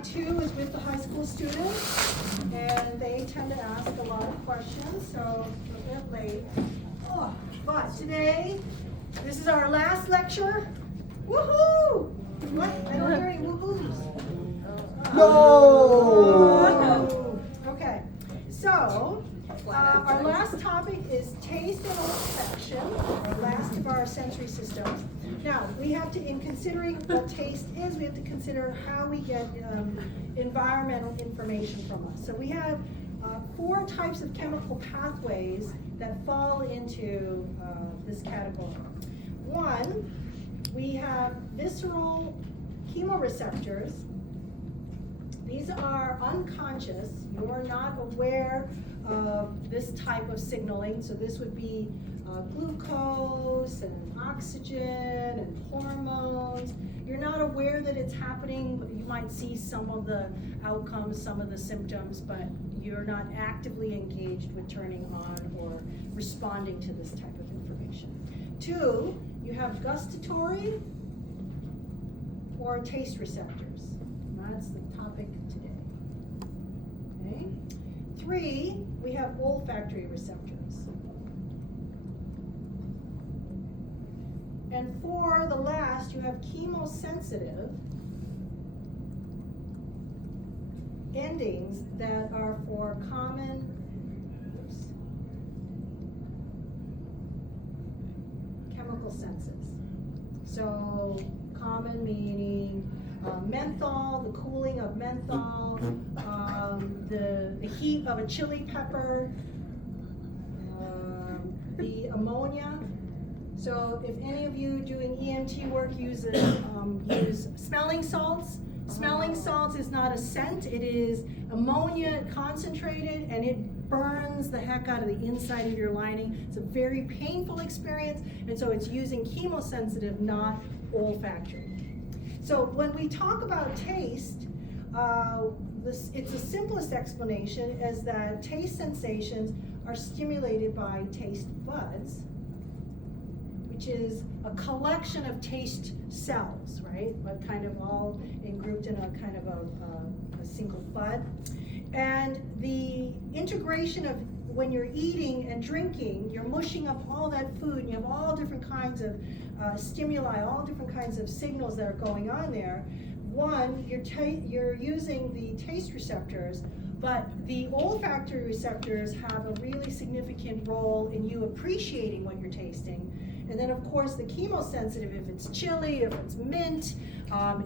Two is with the high school students, and they tend to ask a lot of questions, so we're a bit late. Oh, but today, this is our last lecture. Woohoo! What? I don't hear any woohoos. No! Okay, so our last topic is taste and olfaction, our last of our sensory systems. Now, we have to, in considering what taste is, we have to consider how we get environmental information from us. So we have 4 types of chemical pathways that fall into this category. One, we have visceral chemoreceptors. These are unconscious. You're not aware of this type of signaling. So this would be glucose and oxygen and hormones. You're not aware that it's happening. You might see some of the outcomes, some of the symptoms, but you're not actively engaged with turning on or responding to this type of information. 2, you have gustatory or taste receptors. That's the topic today. Okay. 3, we have olfactory receptors. And 4, the last, you have chemosensitive endings that are for common chemical senses. So common meaning menthol, the cooling of menthol, the heat of a chili pepper, the ammonia. So if any of you doing EMT work use smelling salts, smelling salts is not a scent, it is ammonia concentrated, and it burns the heck out of the inside of your lining. It's a very painful experience, and so it's using chemosensitive, not olfactory. So when we talk about taste, it's the simplest explanation is that taste sensations are stimulated by taste buds, which is a collection of taste cells, right? But kind of all grouped in a kind of a single bud. And the integration of when you're eating and drinking, you're mushing up all that food, and you have all different kinds of stimuli, all different kinds of signals that are going on there. One, you're using the taste receptors, but the olfactory receptors have a really significant role in you appreciating what you're tasting. And then of course the chemosensitive, if it's chili, if it's mint,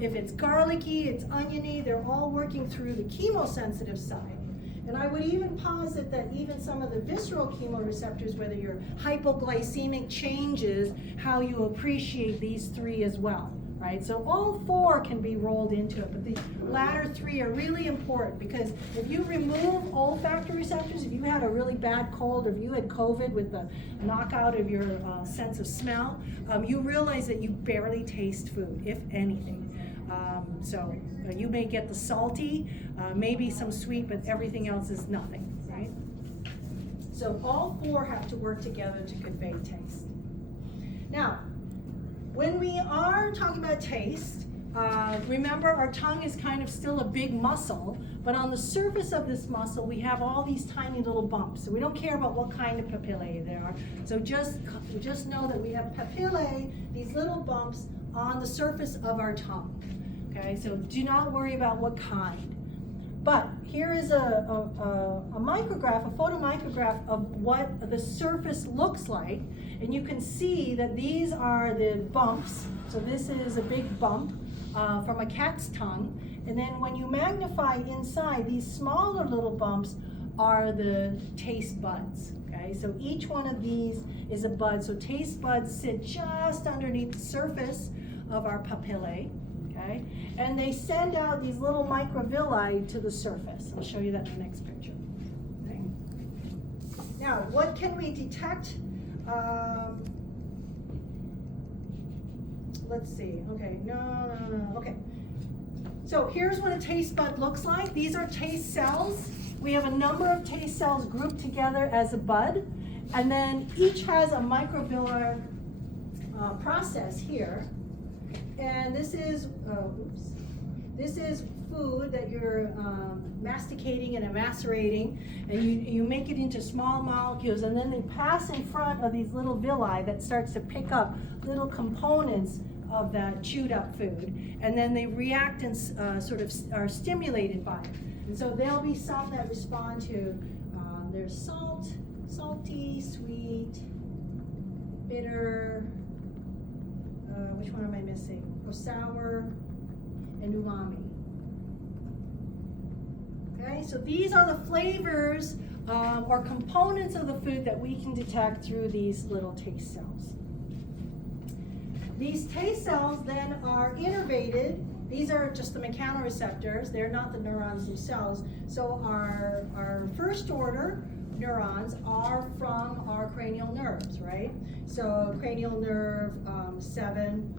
if it's garlicky, it's oniony, they're all working through the chemosensitive side. And I would even posit that even some of the visceral chemoreceptors, whether you're hypoglycemic, changes how you appreciate these 3 as well, right? So all 4 can be rolled into it, but the latter 3 are really important because if you remove olfactory receptors, if you had a really bad cold or if you had COVID with the knockout of your sense of smell, you realize that you barely taste food, if anything. So you may get the salty, maybe some sweet, but everything else is nothing, right? So all 4 have to work together to convey taste. Now, when we are talking about taste, remember our tongue is kind of still a big muscle, but on the surface of this muscle we have all these tiny little bumps. So we don't care about what kind of papillae there are. So just know that we have papillae, these little bumps on the surface of our tongue. Okay, so do not worry about what kind. But here is a micrograph, a photomicrograph of what the surface looks like. And you can see that these are the bumps. So this is a big bump from a cat's tongue. And then when you magnify inside, these smaller little bumps are the taste buds. Okay, so each one of these is a bud. So taste buds sit just underneath the surface of our papillae. Okay? And they send out these little microvilli to the surface. I'll show you that in the next picture. Okay? Now, what can we detect? Let's see. Okay, no. Okay. So here's what a taste bud looks like. These are taste cells. We have a number of taste cells grouped together as a bud, and then each has a microvilli process here. And this is food that you're masticating and macerating, and you make it into small molecules, and then they pass in front of these little villi that starts to pick up little components of that chewed up food, and then they react and sort of are stimulated by it. And so there'll be some that respond to, there's salt, salty, sweet, bitter, which one am I missing? Oh, sour, and umami. Okay, so these are the flavors or components of the food that we can detect through these little taste cells. These taste cells then are innervated. These are just the mechanoreceptors. They're not the neurons themselves. So our first order neurons are from our cranial nerves, right? So cranial nerve 7,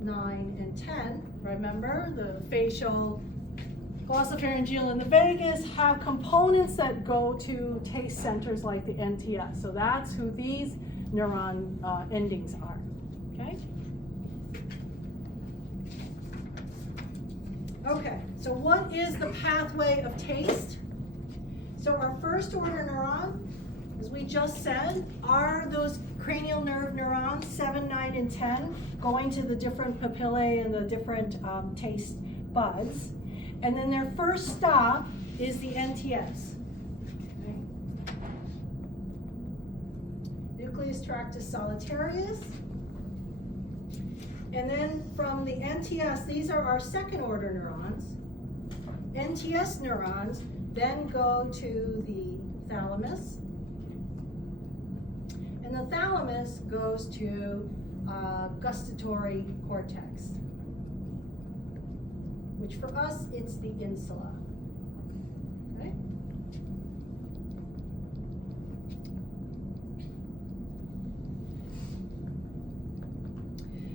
9, and 10, remember? The facial, glossopharyngeal, and the vagus have components that go to taste centers like the NTS. So that's who these neuron endings are, okay? Okay, so what is the pathway of taste? So our first order neuron, as we just said, are those cranial nerve neurons, 7, 9, and 10, going to the different papillae and the different taste buds. And then their first stop is the NTS. Okay. Nucleus tractus solitarius. And then from the NTS, these are our second order neurons. NTS neurons then go to the thalamus. And the thalamus goes to gustatory cortex, which for us, it's the insula. Okay?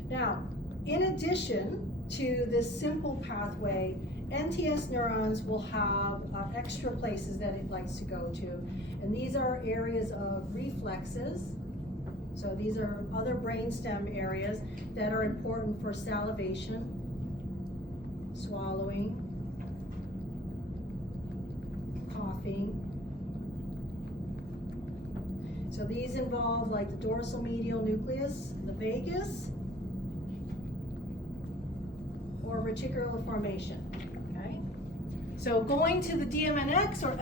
Now, in addition to this simple pathway, NTS neurons will have extra places that it likes to go to. And these are areas of reflexes. So these are other brainstem areas that are important for salivation, swallowing, coughing. So these involve like the dorsal medial nucleus, the vagus, or reticular formation, okay? So going to the DMNX or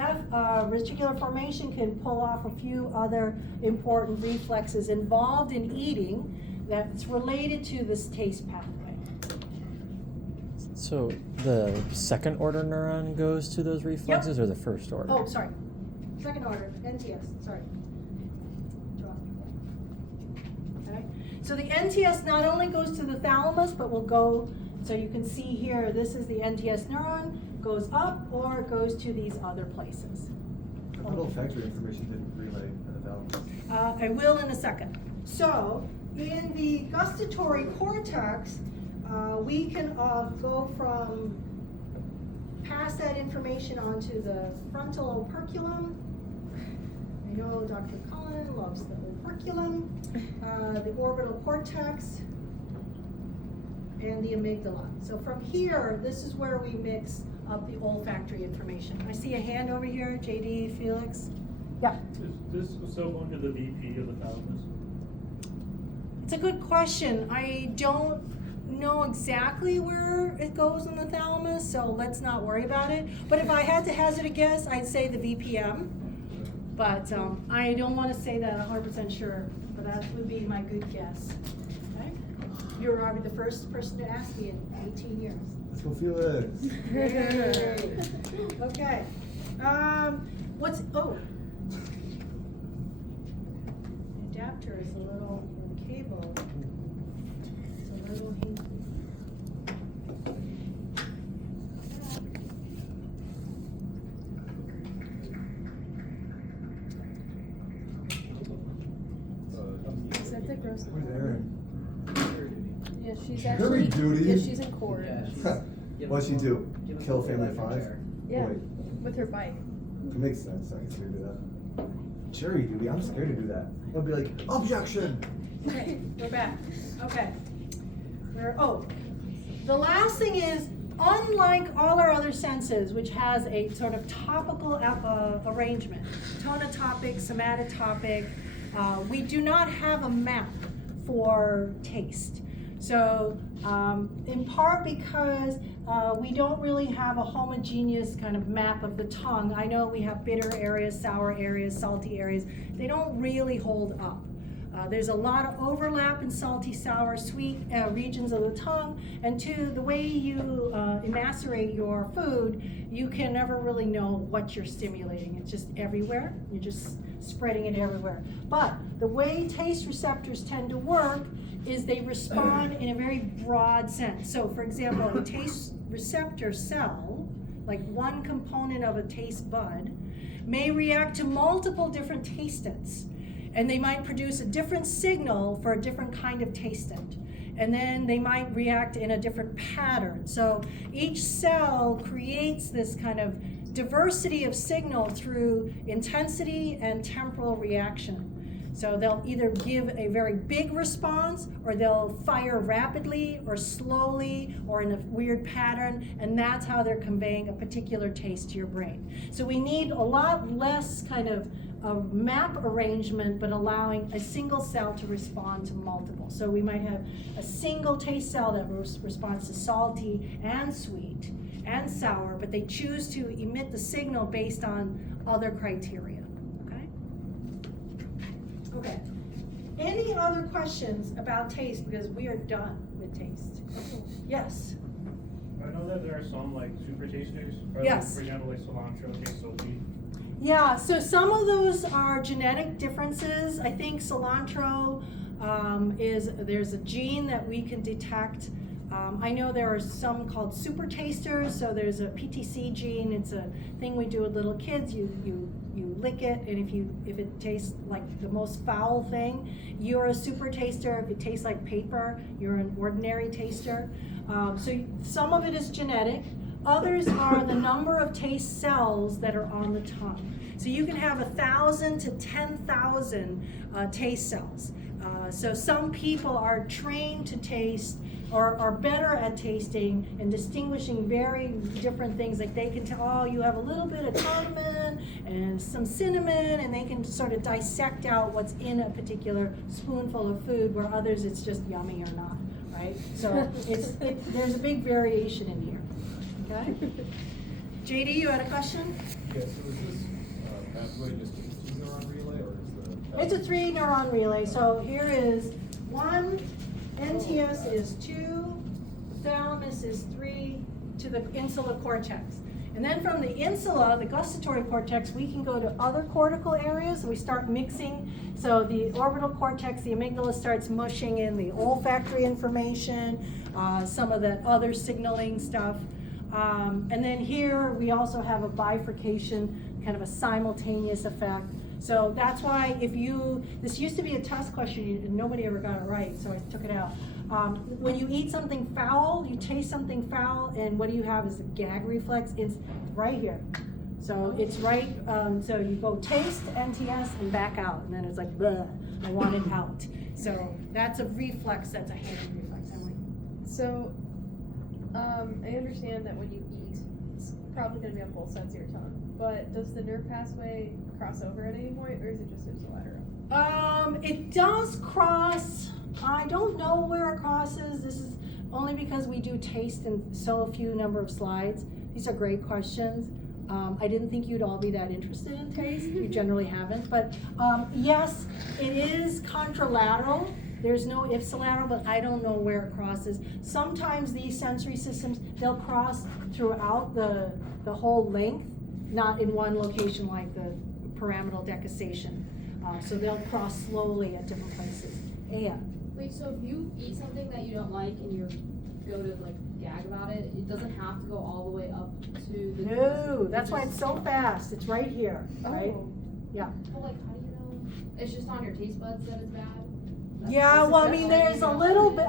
reticular formation can pull off a few other important reflexes involved in eating that's related to this taste pathway. So the second order neuron goes to those reflexes, Yep. or the first order? Oh, sorry. Second order, NTS, sorry. Okay. So the NTS not only goes to the thalamus, but will go, so you can see here, this is the NTS neuron, goes up or it goes to these other places. What olfactory information didn't relay in the thalamus? I will in a second. So in the gustatory cortex, we can go from pass that information onto the frontal operculum. I know Dr. Cullen loves the operculum, the orbital cortex, and the amygdala. So from here, this is where we mix up the olfactory information. I see a hand over here, JD, Felix. Yeah. Is this also under the VP of the thalamus? It's a good question. I don't know exactly where it goes in the thalamus, so let's not worry about it. But if I had to hazard a guess, I'd say the VPM. But I don't want to say that 100% sure, but that would be my good guess. Okay? You're already the first person to ask me in 18 years. Let's go Felix. Yay. Okay. Oh. The adapter is a little, the cable. It's a little hinky. Is that the gross? Where's Erin? Yeah, she's Jury actually. duty? Yeah, she's in court. What'd she do? Kill a family of 5? Yeah, Boy, with her bike. it makes sense. I can see her do that. Jury duty? I'm scared to do that. I'll be like, objection! Okay, we're back. Okay. The last thing is unlike all our other senses, which has a sort of topical arrangement, tonotopic, somatotopic, we do not have a map for taste. So in part because we don't really have a homogeneous kind of map of the tongue. I know we have bitter areas, sour areas, salty areas. They don't really hold up. There's a lot of overlap in salty, sour, sweet regions of the tongue, and two, the way you emascerate your food, you can never really know what you're stimulating. It's just everywhere. You're just spreading it everywhere. But the way taste receptors tend to work is they respond in a very broad sense. So for example, a taste receptor cell, like one component of a taste bud, may react to multiple different tastants. And they might produce a different signal for a different kind of tastant. And then they might react in a different pattern. So each cell creates this kind of diversity of signal through intensity and temporal reaction. So they'll either give a very big response, or they'll fire rapidly or slowly or in a weird pattern, and that's how they're conveying a particular taste to your brain. So we need a lot less kind of a map arrangement, but allowing a single cell to respond to multiple. So we might have a single taste cell that responds to salty and sweet and sour, but they choose to emit the signal based on other criteria. Okay. Any other questions about taste? Because we are done with taste. Yes. I know that there are some like super tasters. Yes. For example, like cilantro tastes so sweet. Yeah, so some of those are genetic differences. I think cilantro there's a gene that we can detect. I know there are some called super tasters, so there's a PTC gene. It's a thing we do with little kids. You lick it, and if it tastes like the most foul thing, you're a super taster. If it tastes like paper, you're an ordinary taster. So some of it is genetic. Others are the number of taste cells that are on the tongue. So you can have 1,000 to 10,000 taste cells. So some people are trained to taste or are better at tasting and distinguishing very different things. Like they can tell, oh, you have a little bit of cardamom and some cinnamon, and they can sort of dissect out what's in a particular spoonful of food, where others it's just yummy or not, right? So there's a big variation in here, okay? JD, you had a question? Yeah, so is this pathway just a 2-neuron relay, or is the... It's a 3-neuron relay. So here is 1, NTS is 2, thalamus is 3 to the insular cortex. And then from the insula, the gustatory cortex, we can go to other cortical areas, and we start mixing. So the orbital cortex, the amygdala starts mushing in the olfactory information, some of that other signaling stuff. And then here we also have a bifurcation, kind of a simultaneous effect. So that's why this used to be a test question and nobody ever got it right, so I took it out. When you eat something foul, you taste something foul, and what do you have is a gag reflex. It's right here. So it's right, so you go taste, NTS, and back out, and then it's like, bleh, I want it out. So that's a reflex, that's a hand reflex, Emily. So, I understand that when you eat, it's probably going to be on both sides of your tongue. But does the nerve pathway cross over at any point, or is it just ipsilateral? It does cross. I don't know where it crosses. This is only because we do taste in so few number of slides. These are great questions. I didn't think you'd all be that interested in taste. You generally haven't. But yes, it is contralateral. There's no ipsilateral, but I don't know where it crosses. Sometimes these sensory systems, they'll cross throughout the whole length, not in one location like the pyramidal decussation. So they'll cross slowly at different places. Yeah. Wait, so if you eat something that you don't like and you go to like gag about it, it doesn't have to go all the way up to the... No, that's why it's so fast. It's right here, right? Oh. Yeah. But like, how do you know? It's just on your taste buds that it's bad? Yeah, well, I mean, there's a little bit,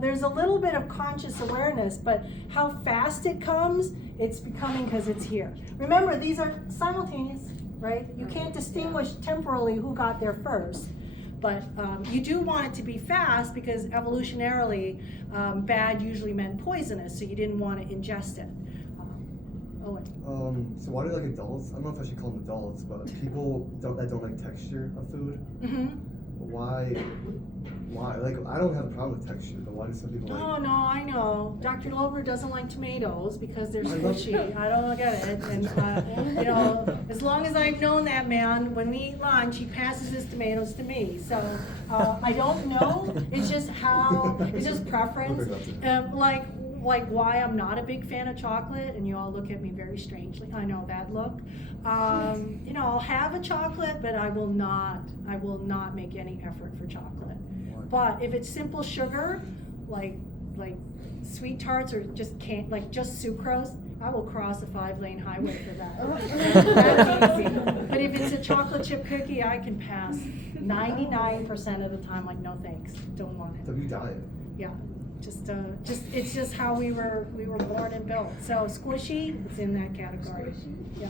there's a little bit of conscious awareness, but how fast it comes, it's becoming because it's here. Remember, these are simultaneous, right? You can't distinguish temporally who got there first, But you do want it to be fast because evolutionarily, bad usually meant poisonous, so you didn't want to ingest it. Owen. So why do like adults? I don't know if I should call them adults, but people that don't like texture of food. Mm-hmm. Why? Like I don't have a problem with texture, but why do some people like? Oh no, I know. Dr. Lober doesn't like tomatoes because they're I love- squishy. I don't get it. And you know, as long as I've known that man, when we eat lunch, he passes his tomatoes to me. So I don't know. It's just it's just preference. Like why I'm not a big fan of chocolate, and you all look at me very strangely. I know that look. You know, I'll have a chocolate, but I will not make any effort for chocolate. But if it's simple sugar, like sweet tarts or just sucrose, I will cross a 5-lane highway for that. That's easy. But if it's a chocolate chip cookie, I can pass 99% of the time. Like, no thanks, don't want it. So you diet. Yeah, just it's just how we were born and built. So squishy, it's in that category. Yeah.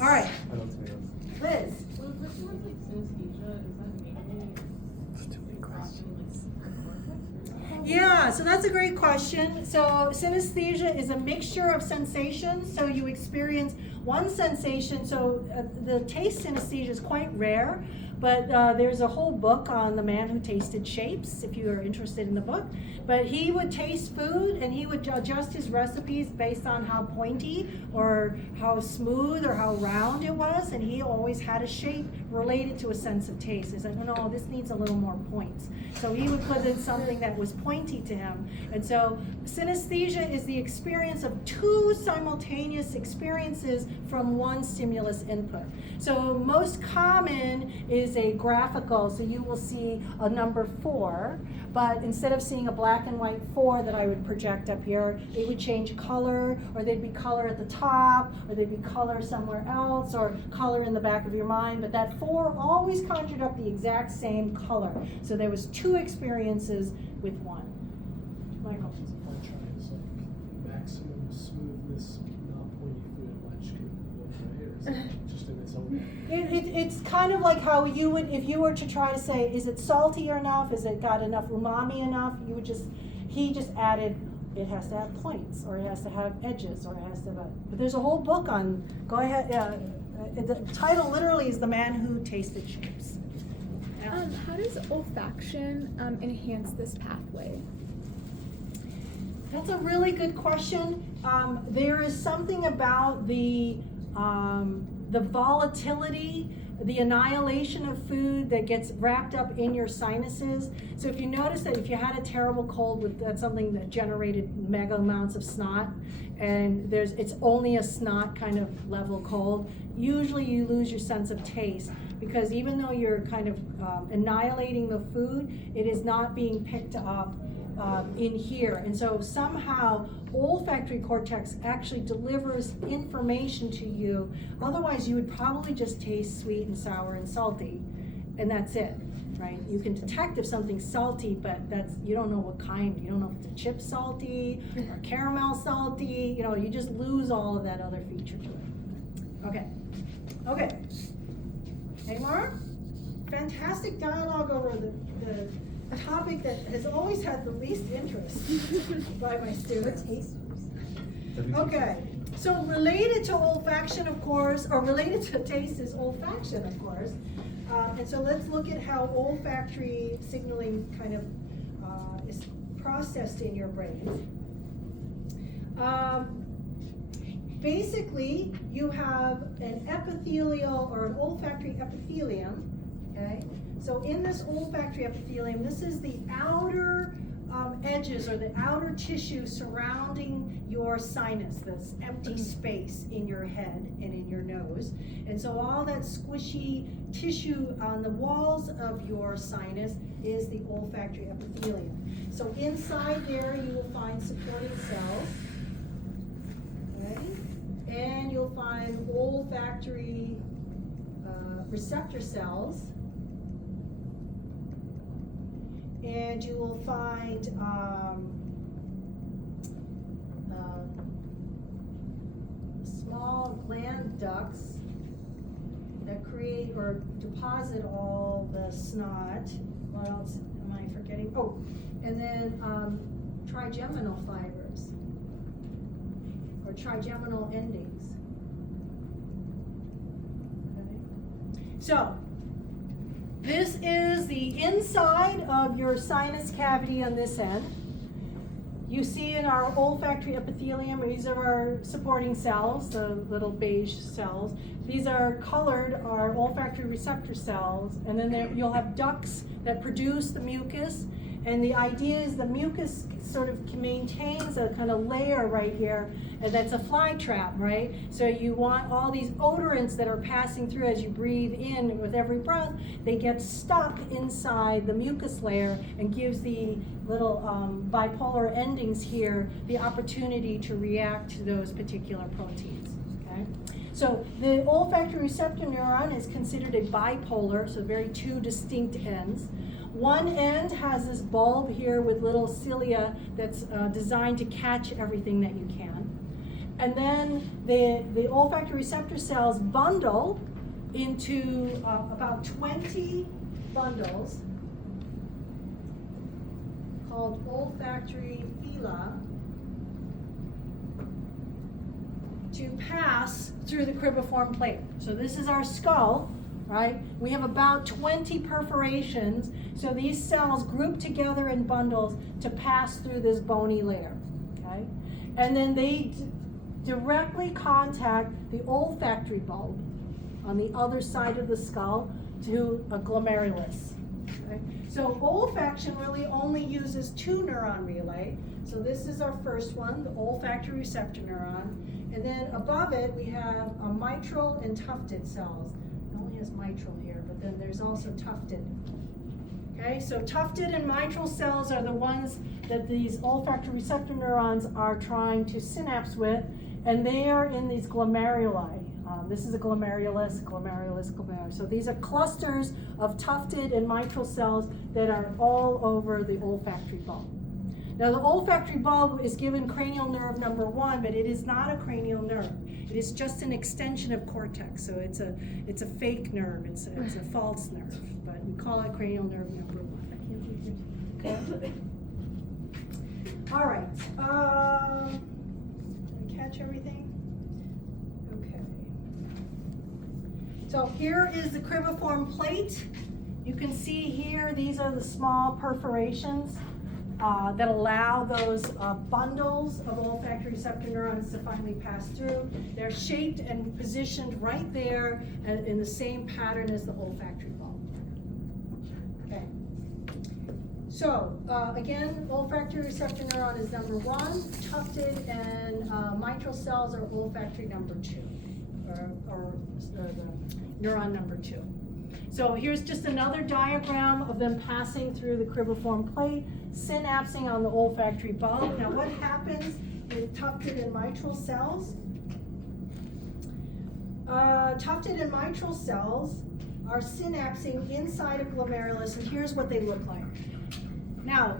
All right, I love tomatoes. Liz. So the person with like synesthesia, is that mainly crossing like Yeah, so that's a great question. So synesthesia is a mixture of sensations. So you experience one sensation. So the taste synesthesia is quite rare, but there's a whole book on the man who tasted shapes, if you are interested in the book. But he would taste food and he would adjust his recipes based on how pointy or how smooth or how round it was. And he always had a shape related to a sense of taste. He's like, oh, no, this needs a little more points. So he would put in something that was pointy to him. And so synesthesia is the experience of two simultaneous experiences from one stimulus input. So most common is a graphical, so you will see a number 4, but instead of seeing a black and white 4 that I would project up here, it would change color, or there'd be color at the top, or there'd be color somewhere else, or color in the back of your mind, but that 4 always conjured up the exact same color. So there was 2 experiences with 1. Michael? Is like maximum smoothness, not pointy food at lunch could both way, or is it just in its own way? It's kind of like how you would, if you were to try to say, is it salty enough? Is it got enough umami enough? He just added, it has to have points, or it has to have edges, or it has to have, but there's a whole book on, go ahead, the title literally is The Man Who Tasted Shapes. Yeah. How does olfaction enhance this pathway? That's a really good question. There is something about the volatility, the annihilation of food that gets wrapped up in your sinuses. So if you notice that if you had a terrible cold that's something that generated mega amounts of snot, and it's only a snot kind of level cold, usually you lose your sense of taste, because even though you're kind of annihilating the food, it is not being picked up in here. And so somehow olfactory cortex actually delivers information to you. Otherwise you would probably just taste sweet and sour and salty, and that's it, right? You can detect if something's salty, but you don't know what kind. You don't know if it's a chip salty or caramel salty. You just lose all of that other feature to it. Okay. Any more? Fantastic dialogue over the topic that has always had the least interest by my students. Okay, so related to olfaction, of course, or related to taste is olfaction, of course. And so let's look at how olfactory signaling kind of is processed in your brain. Basically, you have an epithelial or an olfactory epithelium, okay? So in this olfactory epithelium, this is the outer edges or the outer tissue surrounding your sinus, this empty space in your head and in your nose. And so all that squishy tissue on the walls of your sinus is the olfactory epithelium. So inside there you will find supporting cells, okay? And you'll find olfactory receptor cells. And you will find small gland ducts that create or deposit all the snot. What else am I forgetting? Oh, and then trigeminal fibers or trigeminal endings. Okay. So this is the inside of your sinus cavity on this end. You see in our olfactory epithelium, these are our supporting cells, the little beige cells. These are colored, our olfactory receptor cells, and then you'll have ducts that produce the mucus. And the idea is the mucus sort of maintains a kind of layer right here, and that's a fly trap, right? So you want all these odorants that are passing through as you breathe in with every breath, they get stuck inside the mucus layer and gives the little bipolar endings here the opportunity to react to those particular proteins, okay? So the olfactory receptor neuron is considered a bipolar, so very two distinct ends. One end has this bulb here with little cilia that's designed to catch everything that you can. And then the olfactory receptor cells bundle into about 20 bundles called olfactory phyla to pass through the cribriform plate. So this is our skull, right? We have about 20 perforations, so these cells group together in bundles to pass through this bony layer, okay? And then they directly contact the olfactory bulb on the other side of the skull to a glomerulus, okay? So olfaction really only uses two neuron relay. So this is our first one, the olfactory receptor neuron. And then above it, we have a mitral and tufted cells. It only has mitral here, but then there's also tufted. Okay, so tufted and mitral cells are the ones that these olfactory receptor neurons are trying to synapse with, and they are in these glomeruli. This is a glomerulus, glomerulus, glomerulus. So these are clusters of tufted and mitral cells that are all over the olfactory bulb. Now the olfactory bulb is given cranial nerve number 1, but it is not a cranial nerve. It is just an extension of cortex, so it's a fake nerve. It's a false nerve, but we call it cranial nerve number 1. I can't believe it. Okay. All right. Did we catch everything? Okay. So here is the cribriform plate. You can see here these are the small perforations that allow those bundles of olfactory receptor neurons to finally pass through. They're shaped and positioned right there in the same pattern as the olfactory bulb. Okay. So again, olfactory receptor neuron is number 1, tufted and mitral cells are olfactory number 2, or the neuron number 2. So here's just another diagram of them passing through the cribriform plate, synapsing on the olfactory bulb. Now what happens in tufted and mitral cells? Tufted and mitral cells are synapsing inside a glomerulus, and here's what they look like. Now,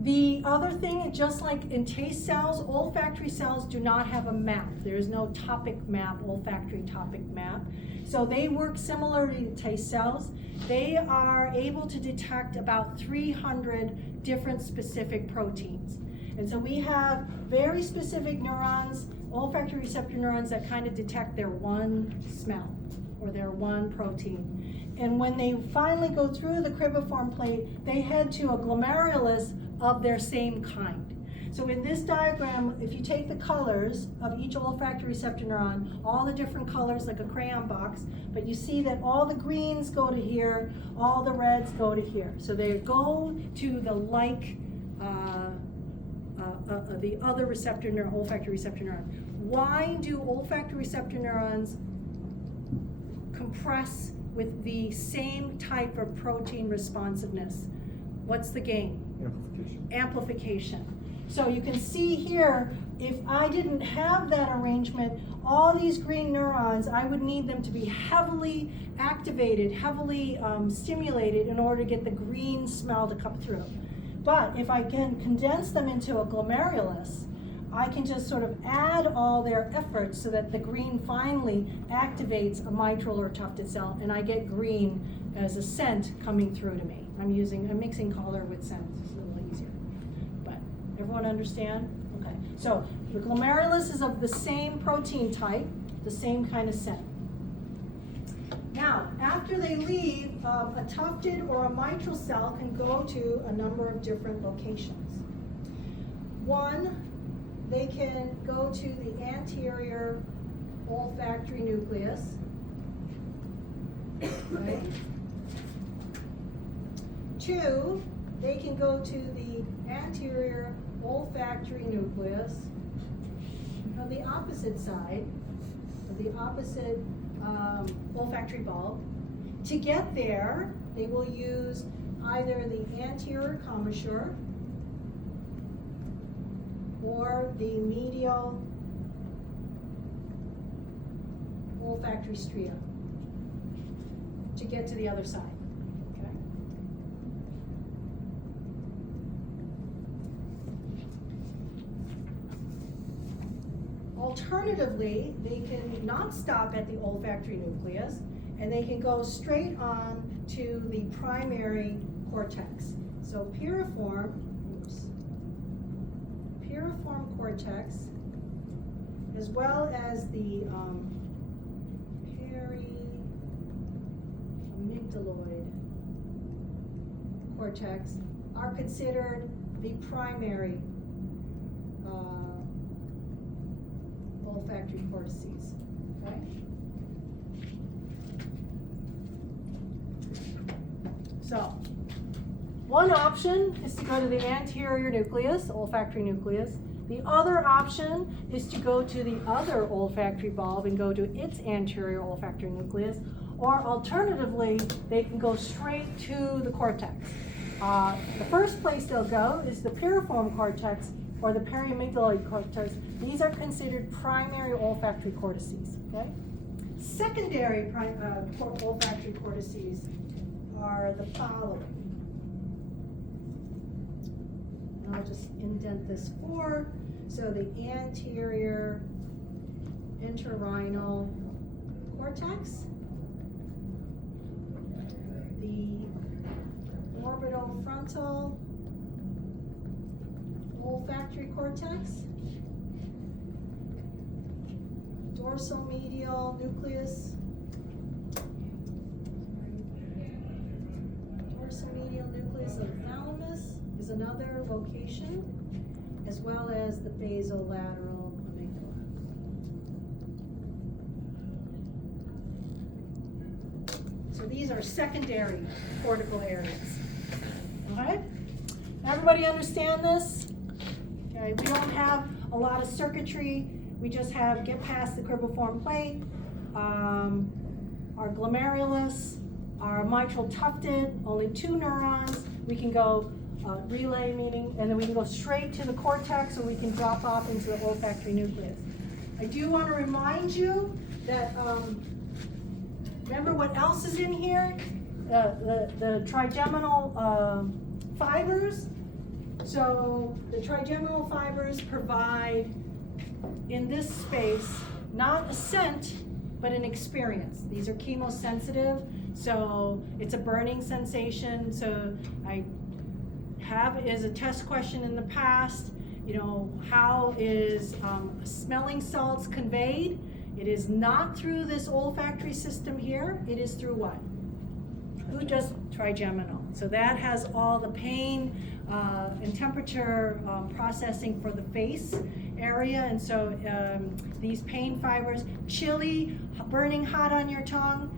the other thing, just like in taste cells, olfactory cells do not have a map. There is no topic map, olfactory topic map. So they work similarly to taste cells. They are able to detect about 300 different specific proteins. And so we have very specific neurons, olfactory receptor neurons, that kind of detect their one smell or their one protein. And when they finally go through the cribriform plate, they head to a glomerulus of their same kind. So in this diagram, if you take the colors of each olfactory receptor neuron, all the different colors like a crayon box, but you see that all the greens go to here, all the reds go to here. So they go to the the other receptor neuron, olfactory receptor neuron. Why do olfactory receptor neurons compress with the same type of protein responsiveness? What's the gain? Amplification. Amplification. So you can see here, if I didn't have that arrangement, all these green neurons, I would need them to be heavily activated, heavily stimulated in order to get the green smell to come through. But if I can condense them into a glomerulus, I can just sort of add all their efforts so that the green finally activates a mitral or tufted cell, and I get green as a scent coming through to me. I'm mixing color with scent, it's a little easier. But everyone understand? Okay, so the glomerulus is of the same protein type, the same kind of scent. Now, after they leave, a tufted or a mitral cell can go to a number of different locations. One, they can go to the anterior olfactory nucleus, right? Two, they can go to the anterior olfactory nucleus of the opposite side, of the opposite olfactory bulb. To get there, they will use either the anterior commissure or the medial olfactory stria to get to the other side. Okay? Alternatively, they can not stop at the olfactory nucleus, and they can go straight on to the primary cortex. So piriform cortex, as well as the periamygdaloid cortex, are considered the primary olfactory cortices. Okay? So, one option is to go to the anterior nucleus, olfactory nucleus. The other option is to go to the other olfactory bulb and go to its anterior olfactory nucleus, or alternatively, they can go straight to the cortex. The first place they'll go is the piriform cortex or the periamygdaloid cortex. These are considered primary olfactory cortices. Okay? Secondary olfactory cortices are the following. And I'll just indent this 4. So the anterior entorhinal cortex, the orbitofrontal olfactory cortex, dorsomedial nucleus, dorsomedial nucleus of the thalamus is another location, as well as the basolateral amygdala. So these are secondary cortical areas. Okay? Everybody understand this? Okay, we don't have a lot of circuitry. We just have get past the cribriform plate, our glomerulus, our mitral tufted, only 2 neurons. We can go relay meaning, and then we can go straight to the cortex, or we can drop off into the olfactory nucleus. I do want to remind you that, remember what else is in here? The trigeminal fibers. So the trigeminal fibers provide, in this space, not a scent, but an experience. These are chemosensitive, so it's a burning sensation. So I have as a test question in the past, how is smelling salts conveyed? It is not through this olfactory system here. It is through what? Who does trigeminal? So that has all the pain and temperature processing for the face area. And so these pain fibers, chili, burning hot on your tongue,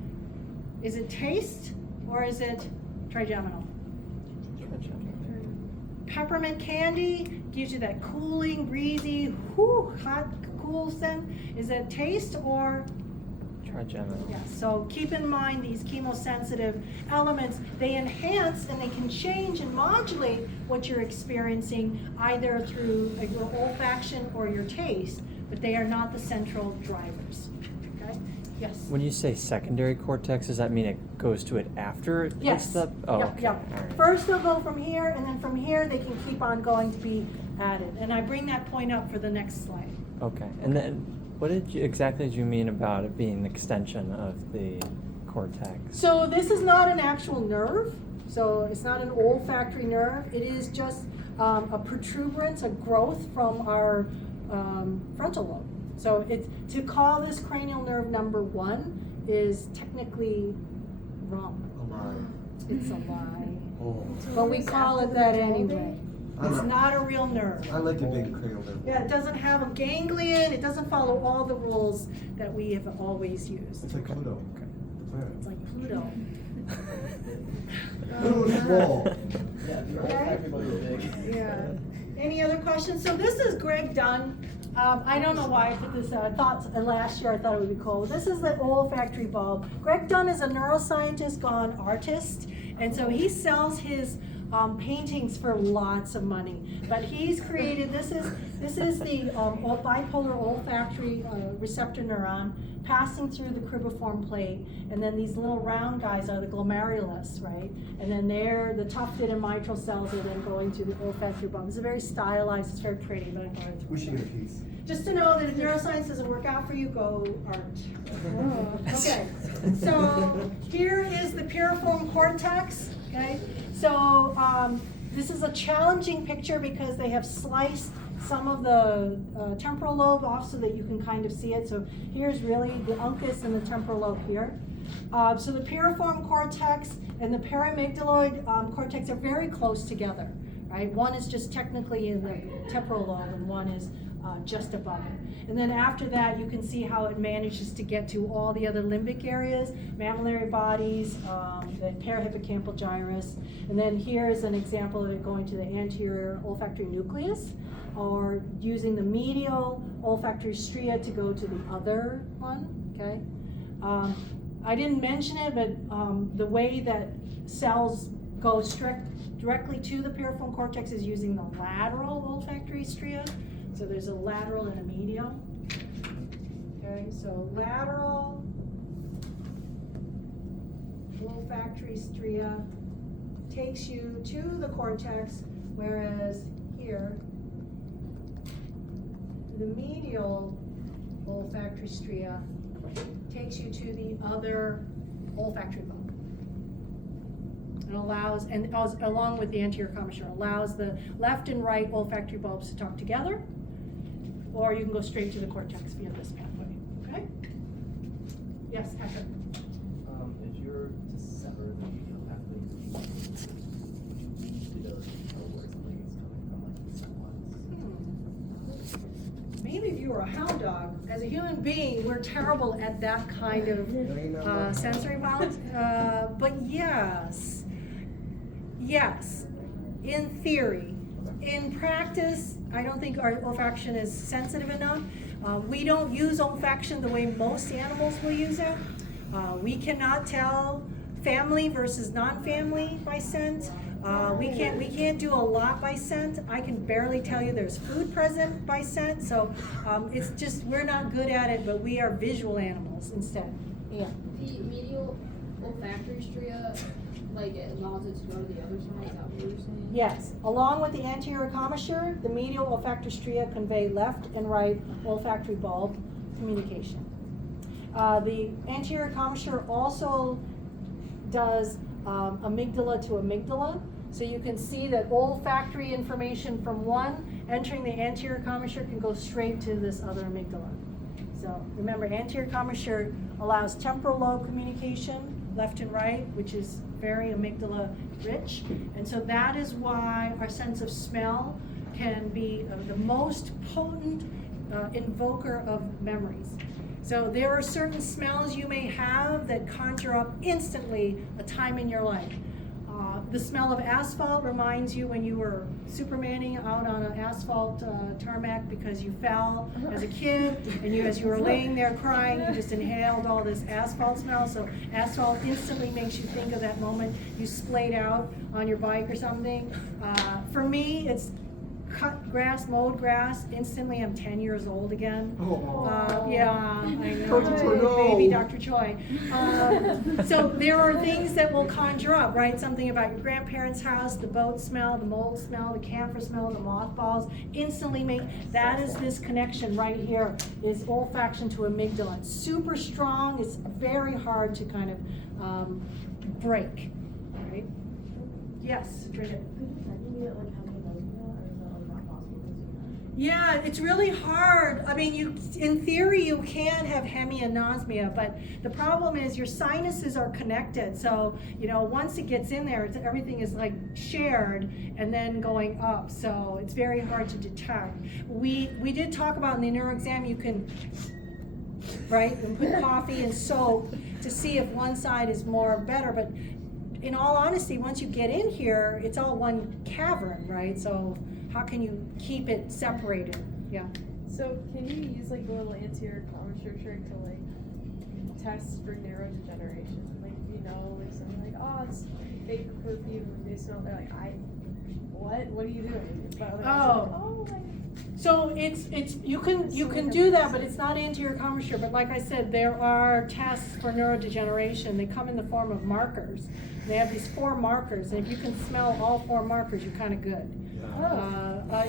is it taste or is it trigeminal? Peppermint candy gives you that cooling, breezy, hot, cool scent. Is it taste or? Trigeminal. Yeah, so keep in mind these chemosensitive elements, they enhance and they can change and modulate what you're experiencing either through your olfaction or your taste, but they are not the central drivers. Okay? Yes? When you say secondary cortex, does that mean it goes to it after it Yes. hits the? Oh, Yep, okay. yep. All right. First they'll go from here, and then from here they can keep on going to be added. And I bring that point up for the next slide. Okay, and then what exactly did you mean about it being an extension of the cortex? So this is not an actual nerve. So it's not an olfactory nerve. It is just a protuberance, a growth from our frontal lobe. So to call this cranial nerve number 1 is technically wrong. Oh my. It's a lie. Oh. But we call it that anyway. I It's like- not a real nerve. I like it being cranial nerve. Yeah, it doesn't have a ganglion. It doesn't follow all the rules that we have always used. It's like Pluto. It's like Pluto. Pluto's small. Yeah, the Okay. olfactory bulb is big. Yeah. Any other questions? So this is Greg Dunn. I don't know why I put this. I thought last year I thought it would be cool. This is the olfactory bulb. Greg Dunn is a neuroscientist gone artist, and so he sells his paintings for lots of money. But he's created this is the bipolar olfactory receptor neuron passing through the cribriform plate, and then these little round guys are the glomerulus, right? And then they're the tufted and mitral cells are then going to the olfactory bulb. It's a very stylized, it's very pretty, but I thought it We should get a piece. just to know that if neuroscience doesn't work out for you, go art. Okay, so here is the piriform cortex, okay? So this is a challenging picture because they have sliced some of the temporal lobe off so that you can kind of see it. So here's really the uncus and the temporal lobe here. So the piriform cortex and the paramygdaloid cortex are very close together, right? One is just technically in the temporal lobe and one is just above it. And then after that, you can see how it manages to get to all the other limbic areas, mammillary bodies, the parahippocampal gyrus. And then here is an example of it going to the anterior olfactory nucleus, or using the medial olfactory stria to go to the other one, okay? I didn't mention it, but the way that cells go directly to the piriform cortex is using the lateral olfactory stria. So there's a lateral and a medial. Okay, so lateral olfactory stria takes you to the cortex, whereas here, the medial olfactory stria takes you to the other olfactory bulb. It allows, and along with the anterior commissure, allows the left and right olfactory bulbs to talk together, or you can go straight to the cortex via this pathway, okay? Yes, Patrick? If you were to sever the medial pathway, would you do those where something is coming from like the cell lines? Maybe if you were a hound dog, as a human being, we're terrible at that kind of sensory violence. But yes, in theory. In practice, I don't think our olfaction is sensitive enough. We don't use olfaction the way most animals will use it. We cannot tell family versus non-family by scent. We can't do a lot by scent. I can barely tell you there's food present by scent. So it's just, we're not good at it, but we are visual animals instead. Yeah. The medial olfactory stria, like it allows it to go to the other side, is that what you're saying? Yes, along with the anterior commissure, the medial olfactory stria convey left and right olfactory bulb communication. The anterior commissure also does amygdala to amygdala. So you can see that olfactory information from one entering the anterior commissure can go straight to this other amygdala. So remember, anterior commissure allows temporal lobe communication, left and right, which is very amygdala rich. And so that is why our sense of smell can be the most potent invoker of memories. So there are certain smells you may have that conjure up instantly a time in your life. The smell of asphalt reminds you when you were Supermaning out on an asphalt tarmac because you fell as a kid, and as you were laying there crying, you just inhaled all this asphalt smell. So asphalt instantly makes you think of that moment you splayed out on your bike or something. For me, it's cut grass, mowed grass. Instantly, I'm 10 years old again. Yeah, I Dr. Choi, no. Baby Dr. Choi. So there are things that will conjure up, right? Something about your grandparents' house, the boat smell, the mold smell, the camphor smell, the mothballs, instantly make, that is this connection right here, is olfaction to amygdala. It's super strong, it's very hard to kind of break, right? Yes, Bridget. Yeah, it's really hard. I mean, in theory, you can have hemianosmia, but the problem is your sinuses are connected. So, once it gets in there, everything is like shared and then going up. So it's very hard to detect. We did talk about in the neuro exam, you can, right, and put coffee and soap to see if one side is more better. But in all honesty, once you get in here, it's all one cavern, right? So how can you keep it separated? Yeah. So can you use like the little anterior commissure trick to like test for neurodegeneration? Like if something like, oh, it's fake perfume, and they smell, they're like, what are you doing? But otherwise, like, So you can do that, but it's not anterior commissure. But like I said, there are tests for neurodegeneration. They come in the form of markers. They have these 4 markers, and if you can smell all 4 markers, you're kind of good.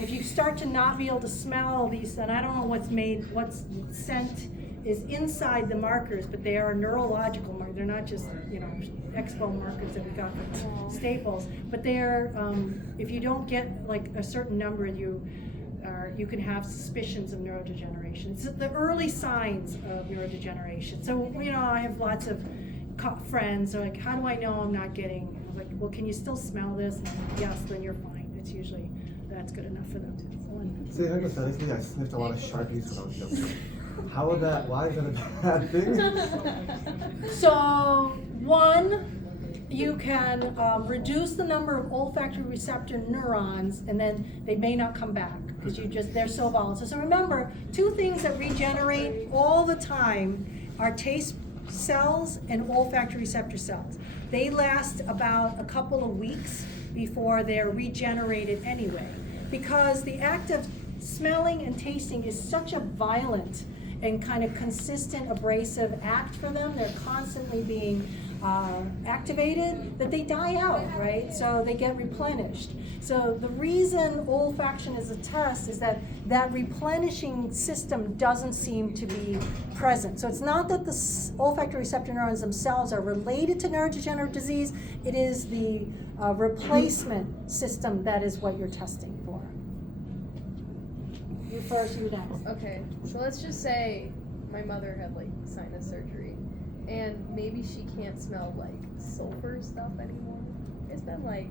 If you start to not be able to smell these, and I don't know what scent is inside the markers, but they are neurological markers. They're not just, expo markers that we got from Staples, but they're, if you don't get like a certain number, you can have suspicions of neurodegeneration. It's the early signs of neurodegeneration. So, I have lots of friends are like, how do I know I'm not getting? I was like, well, can you still smell this? And yes, then you're fine. It's usually, that's good enough for them too. See, hypothetically, I sniffed a lot of Sharpies when I was younger. Why is that a bad thing? So, one, you can reduce the number of olfactory receptor neurons, and then they may not come back because they're so volatile. So remember, 2 things that regenerate all the time are taste cells and olfactory receptor cells. They last about a couple of weeks before they're regenerated anyway, because the act of smelling and tasting is such a violent and kind of consistent abrasive act for them. They're constantly being activated, that they die out, right? So they get replenished. So the reason olfaction is a test is that replenishing system doesn't seem to be present. So it's not that the olfactory receptor neurons themselves are related to neurodegenerative disease, it is the replacement system that is what you're testing for. You first, you next. Okay, so let's just say my mother had like sinus surgery, and maybe she can't smell like sulfur stuff anymore. It's been like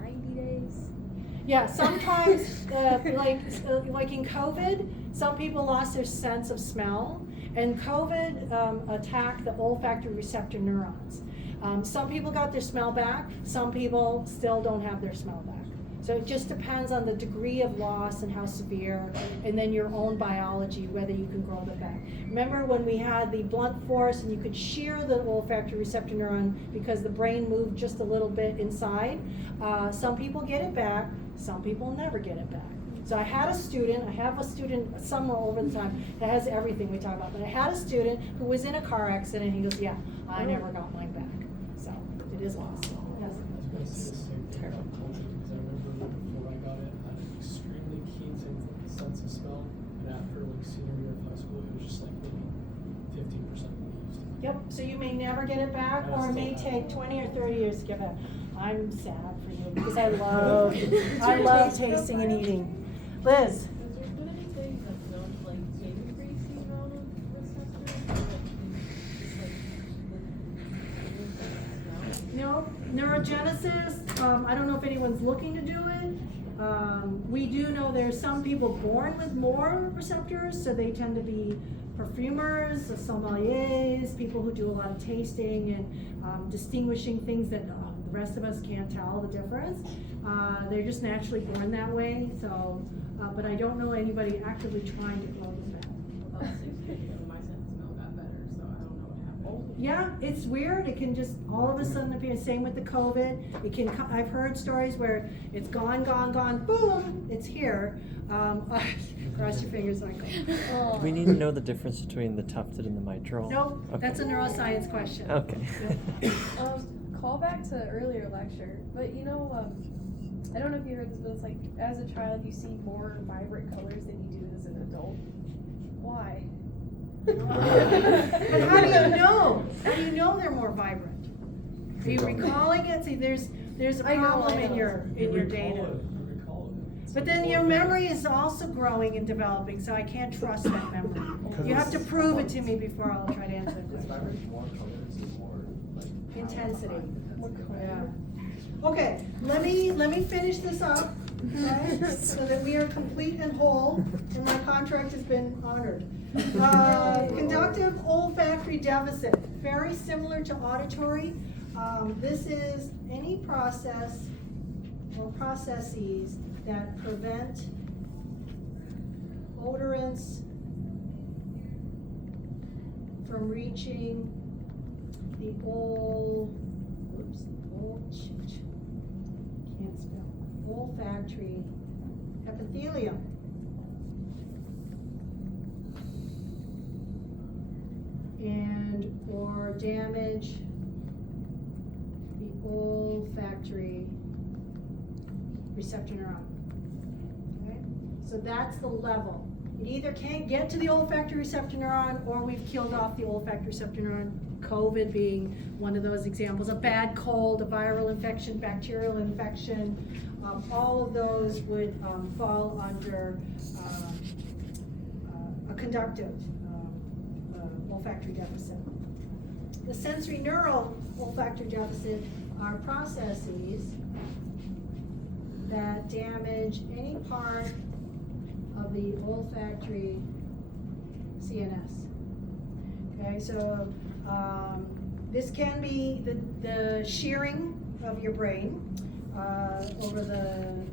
90 days. Yeah, sometimes, like in COVID, some people lost their sense of smell, and COVID attacked the olfactory receptor neurons. Some people got their smell back, some people still don't have their smell back. So it just depends on the degree of loss and how severe, and then your own biology, whether you can grow them back. Remember when we had the blunt force and you could shear the olfactory receptor neuron because the brain moved just a little bit inside? Some people get it back, some people never get it back. So I have a student somewhere over the time that has everything we talk about, but I had a student who was in a car accident, and he goes, yeah, I never got mine back. So it is lost. Yes. Terrible. Because I remember before I got it, I had an extremely keen sense of smell, and after like senior year of high school, it was just like maybe 15% used. Yep, so you may never get it back, or it may take 20 or 30 years to get back. I'm sad for you, because I love tasting and eating. Liz? Has there been anything that's known to like increase the amount of receptors? No, neurogenesis, I don't know if anyone's looking to do it. We do know there's some people born with more receptors, so they tend to be perfumers, sommeliers, people who do a lot of tasting and distinguishing things that the rest of us can't tell the difference. They're just naturally born that way, so, but I don't know anybody actively trying to grow them back. About 6 years ago, my sense of smell got better, so I don't know what happened. Yeah, it's weird. It can just all of a sudden appear. Same with the COVID. It can. I've heard stories where it's gone, boom, it's here. Cross your fingers, Michael. Do we need to know the difference between the tufted and the mitral? Nope, Okay. that's a neuroscience question. Okay. Call back to earlier lecture, but you know, I don't know if you heard this, but it's like as a child you see more vibrant colors than you do as an adult. Why? But how do you know? How do you know they're more vibrant? Are you recalling it? See, there's a I know, problem I know. in your data. You recall it. It's But like then your more- memory is also growing and developing, so I can't trust that memory. You have to prove it to me before I'll try to answer the Is question. vibrant more colors or more like Intensity. More Yeah. Okay, let me finish this up, okay, so that we are complete and whole, and my contract has been honored. Conductive olfactory deficit, very similar to auditory. This is any process or processes that prevent odorants from reaching the olfactory epithelium. And or damage the olfactory receptor neuron. Okay? So that's the level. It either can't get to the olfactory receptor neuron or we've killed off the olfactory receptor neuron. COVID being one of those examples. A bad cold, a viral infection, bacterial infection, all of those would fall under a conductive olfactory deficit. The sensory neural olfactory deficit are processes that damage any part of the olfactory CNS. Okay, so this can be the shearing of your brain over the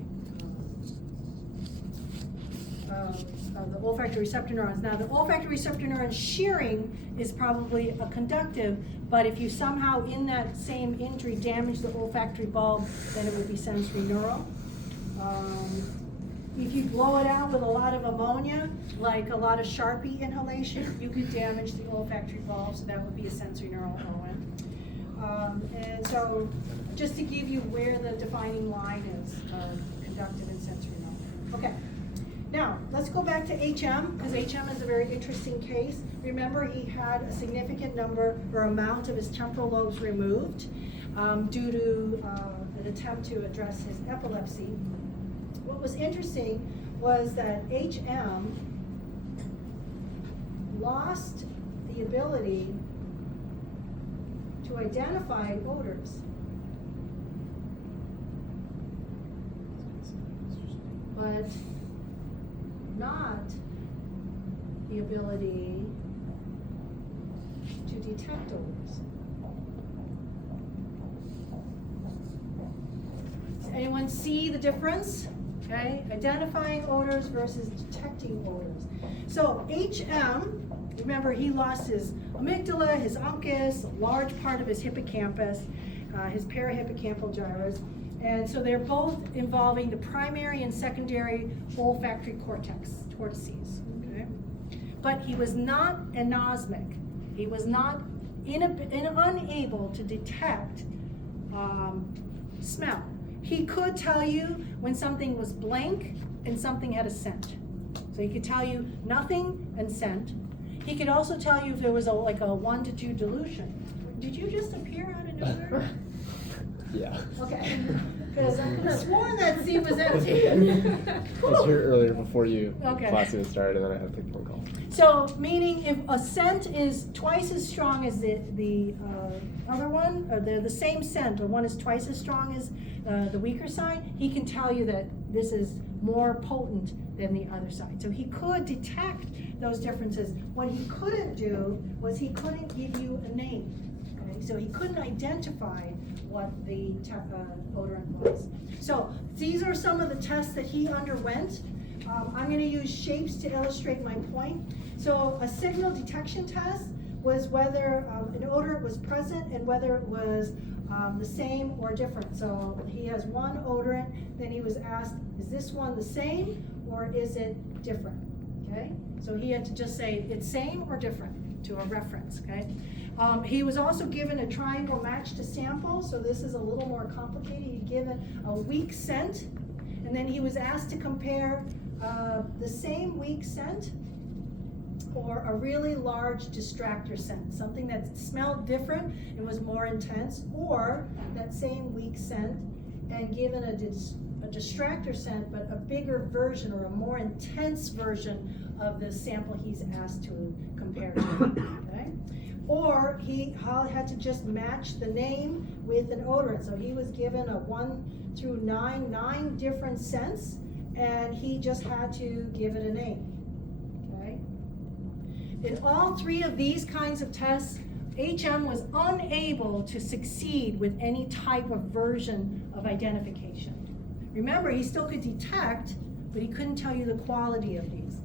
olfactory receptor neurons. Now, the olfactory receptor neuron shearing is probably a conductive, but if you somehow in that same injury damage the olfactory bulb, then it would be sensory neural. If you blow it out with a lot of ammonia, like a lot of Sharpie inhalation, you could damage the olfactory bulb, so that would be a sensory neural ON. And so, just to give you where the defining line is of conductive and sensory neural. Okay. Now, let's go back to HM, because HM is a very interesting case. Remember, he had a significant number or amount of his temporal lobes removed due to an attempt to address his epilepsy. What was interesting was that HM lost the ability to identify odors, but not the ability to detect odors. Does anyone see the difference? Okay, identifying odors versus detecting odors. So HM, remember he lost his amygdala, his uncus, a large part of his hippocampus, his parahippocampal gyrus, and so they're both involving the primary and secondary olfactory cortex, tortices. Okay, but he was not anosmic. He was not unable to detect smell. He could tell you when something was blank and something had a scent. So he could tell you nothing and scent. He could also tell you if there was like a 1 to 2 dilution. Did you just appear out of nowhere? Yeah. Okay, because I could have sworn that seat was empty. I was here earlier before you Okay. class even started, and then I had to take a phone call. So, meaning if a scent is twice as strong as the other one, or they're the same scent, or one is twice as strong as the weaker side, he can tell you that this is more potent than the other side. So he could detect those differences. What he couldn't do was he couldn't give you a name. Okay? So he couldn't identify what the odorant was. So these are some of the tests that he underwent. I'm going to use shapes to illustrate my point. So a signal detection test was whether an odorant was present and whether it was the same or different. So he has one odorant, then he was asked, is this one the same or is it different? Okay, so he had to just say it's same or different to a reference, okay? He was also given a triangle match to sample, so this is a little more complicated. He'd given a weak scent, and then he was asked to compare the same weak scent or a really large distractor scent, something that smelled different and was more intense, or that same weak scent and given a distractor scent, but a bigger version or a more intense version of the sample he's asked to compare to, okay? Or he had to just match the name with an odorant. So he was given a 1 through 9 different scents, and he just had to give it a name, okay? In all 3 of these kinds of tests, HM was unable to succeed with any type of version of identification. Remember, he still could detect, but he couldn't tell you the quality of these.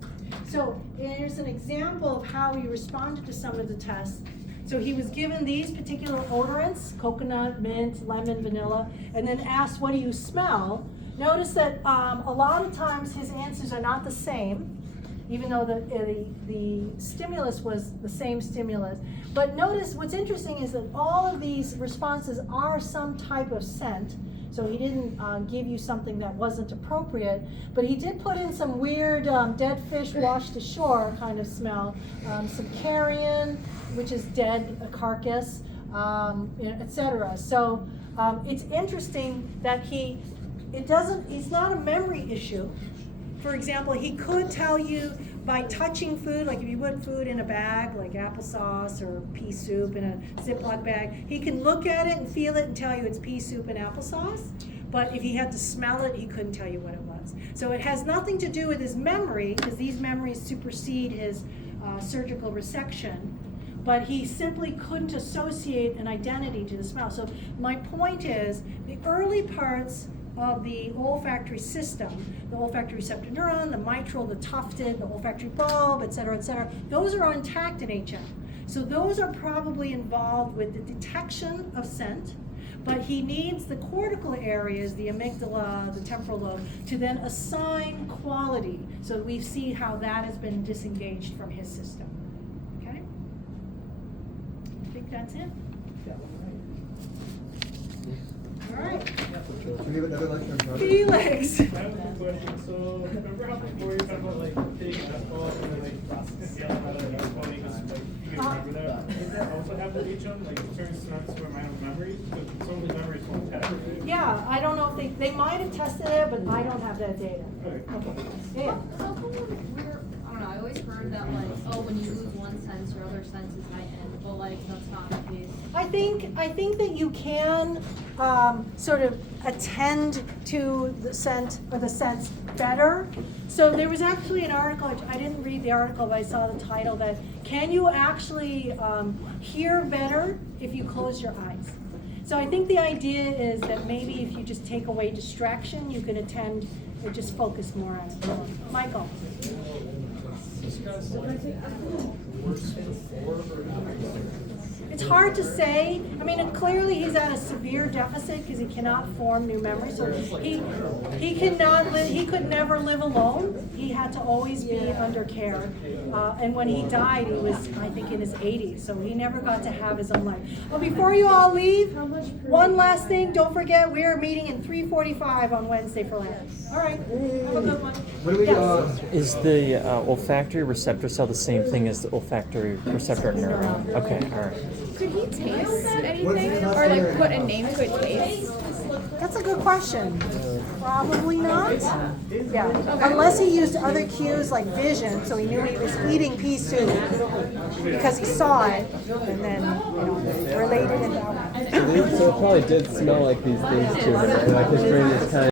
So here's an example of how he responded to some of the tests. So he was given these particular odorants, coconut, mint, lemon, vanilla, and then asked, what do you smell? Notice that a lot of times his answers are not the same, even though the stimulus was the same stimulus. But notice what's interesting is that all of these responses are some type of scent. So he didn't give you something that wasn't appropriate, but he did put in some weird dead fish washed ashore kind of smell, some carrion, which is dead carcass, etc. So it's interesting that it's not a memory issue. For example, he could tell you by touching food, like if you put food in a bag, like applesauce or pea soup in a Ziploc bag, he can look at it and feel it and tell you it's pea soup and applesauce. But if he had to smell it, he couldn't tell you what it was. So it has nothing to do with his memory, because these memories supersede his surgical resection. But he simply couldn't associate an identity to the smell. So my point is, the early parts of the olfactory system, the olfactory receptor neuron, the mitral, the tufted, the olfactory bulb, et cetera, those are intact in HM. So those are probably involved with the detection of scent, but he needs the cortical areas, the amygdala, the temporal lobe, to then assign quality. So we see how that has been disengaged from his system. Okay? I think that's it. All right. Can we have another lecture on product? Felix. I have a question. So remember how before you were talking about like taking alcohol and then like yelling out of alcohol, you just like do you remember that? Does that also happen with HM? Like certain scents to remind of memories? Because some of the memories won't test. Yeah, I don't know if they might have tested it, but I don't have that data. Okay. Okay. Yeah. So I don't know, I always heard that like, oh, when you lose one sense, your other sense is heightened, but like that's not the case. I think that you can sort of attend to the scent or the sense better. So there was actually an article, I didn't read the article, but I saw the title that, can you actually hear better if you close your eyes? So I think the idea is that maybe if you just take away distraction, you can attend or just focus more on it. Michael. This guy's like worse before or after? It's hard to say. I mean, clearly he's at a severe deficit because he cannot form new memories. So he cannot live. He could never live alone. He had to always be under care. And when he died, he was, I think, in his 80s. So he never got to have his own life. Well, before you all leave, one last thing. Don't forget, we are meeting in 3:45 on Wednesday for lunch. All right. Have a good one. What do we, Yes. Is the olfactory receptor cell the same thing as the olfactory receptor neuron? Okay, all right. Could he taste anything What's the or like class put a name to a taste? That's a good question. Probably not. Yeah, unless he used other cues like vision, so he knew he was eating pea soup because he saw it, and then related it that way. So it probably did smell like these things to him, and like his brain is kind of